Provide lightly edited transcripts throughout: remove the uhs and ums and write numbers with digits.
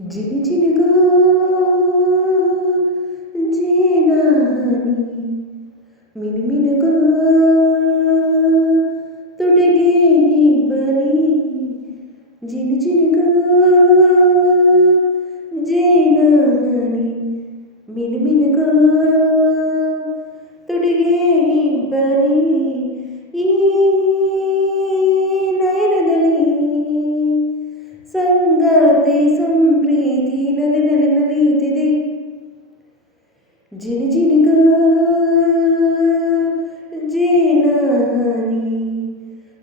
ಜಿನಿ ಜಿನಿಗೋ ಜೇನಾನಿ ಮಿನುಮಿನುಗೋ ತುಟಿಗೆ ಇಬ್ಬನಿ ಜಿನಿ ಜಿನಿಗೋ ಜೇನಾನಿ ಮಿನುಮಿನುಗೋ ತುಟಿಗೆ ಇಬ್ಬನಿ ಈ ನಯನದಲ್ಲಿ ಸಂಗಾತಿ ಸಂಪ್ರೀತಿ ನಲಿಯುತ್ತಿದೆ ಜಿನಿ ಜಿನಿಗೋ ಜೇನಾನಿ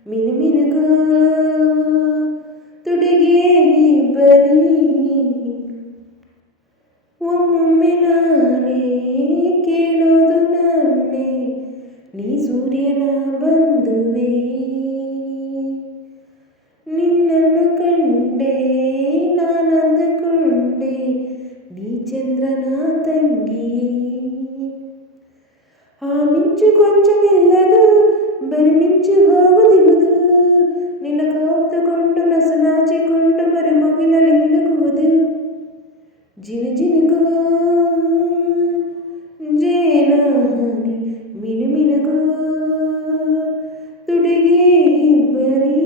ಮಿನುಮಿನುಗೋ ತುಟಿಗೆ ಇಬ್ಬನಿ ಒಮ್ಮೊಮ್ಮೆ ನಾನೇ ಕೇಳೋದು ನನ್ನೇ ನೀ ಸೂರ್ಯನ ಬಂದುವೆ ನಿನ್ನನ್ನು ಕಂಡೆ ನಾನಂದುಕೊಂಡೆ ನೀ ಚಂದ್ರನ ತಂಗಿಯೇ ಆ ಮಿಂಚು ಕೊಂಚ ನಿಲ್ಲದು ಬರಿ ಮಿಂಚು ಹೋಗುದಿರುವುದು ನಿನ್ನ ಕಾತುಕೊಂಡು ನಸು ನಾಚಿಕೊಂಡು ಬರಿ ಮುಗಿಲಲ್ಲಿ ಹಿಡುಕುವುದು ಜಿನು ಜಿನುಗೋ ಜೇನಾನಿ ಮಿನುಮಿನುಗೋ ತುಟಿಗೆ ಇಬ್ಬನಿ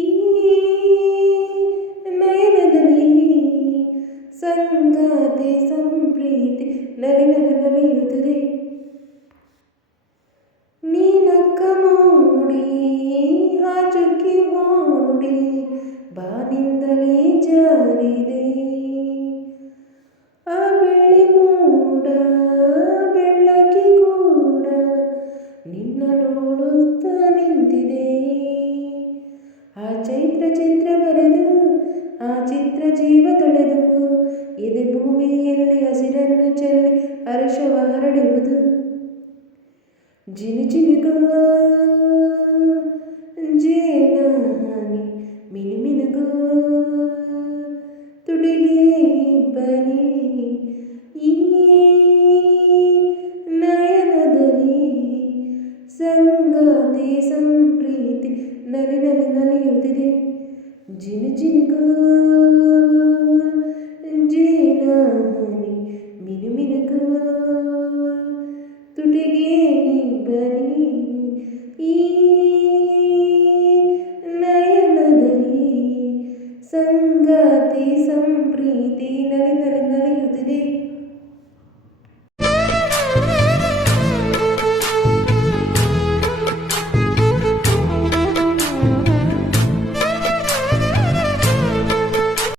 ಈ ನಯನದಲ್ಲಿ ಸಂಗಾತಿ ಸಂಪ್ರೀತಿ ನಲಿಯುತ್ತದೆ ನೀನಕ್ಕ ಮೂಡಿ ಹಾಚುಕ್ಕಿ ಮೂಡಿ ಬಾನಿಂದಲೇ ಜಾರಿದೆ ಆ ಬೆಳ್ಳಿ ಮೂಡ ಬೆಳ್ಳಕ್ಕಿ ಕೂಡ ನಿನ್ನ ನೋಡುತ್ತಾ ನಿಂತಿದೆ ಆ ಚೈತ್ರ ಚಿತ್ರ ಬರೆದು ಆ ಚಿತ್ರ ಜೀವ ತೊಳೆದು ಎದೆ ಭೂಮಿಯಲ್ಲಿ ಹಸಿರನ್ನು ಚೆಲ್ಲಿ ಹರ್ಷವ ಹರಡುವುದು ಜಿನಿ ಜಿನಿಗೋ ಜೇನಾನಿ ಮಿನುಮಿನುಗೋ ತುಟಿಗೆ ಇಬ್ಬನಿ ಈ ನಯನದಲ್ಲಿ ಸಂಗಾತಿ ಸಂಪ್ರೀತಿ ನಲಿಯುತ್ತಿದೆ ಜಿನು ಜಿನುಗೋ ಜೇನಾನಿ ಮಿನುಮಿನುಗೋ ತುಟಿಗೆ ಇಬ್ಬನಿ ಈ ನಯನದಲ್ಲಿ ಸಂಗಾತಿ ಸಂಪ್ರೀತಿ ನಲಿಯುತ್ತಿದೆ.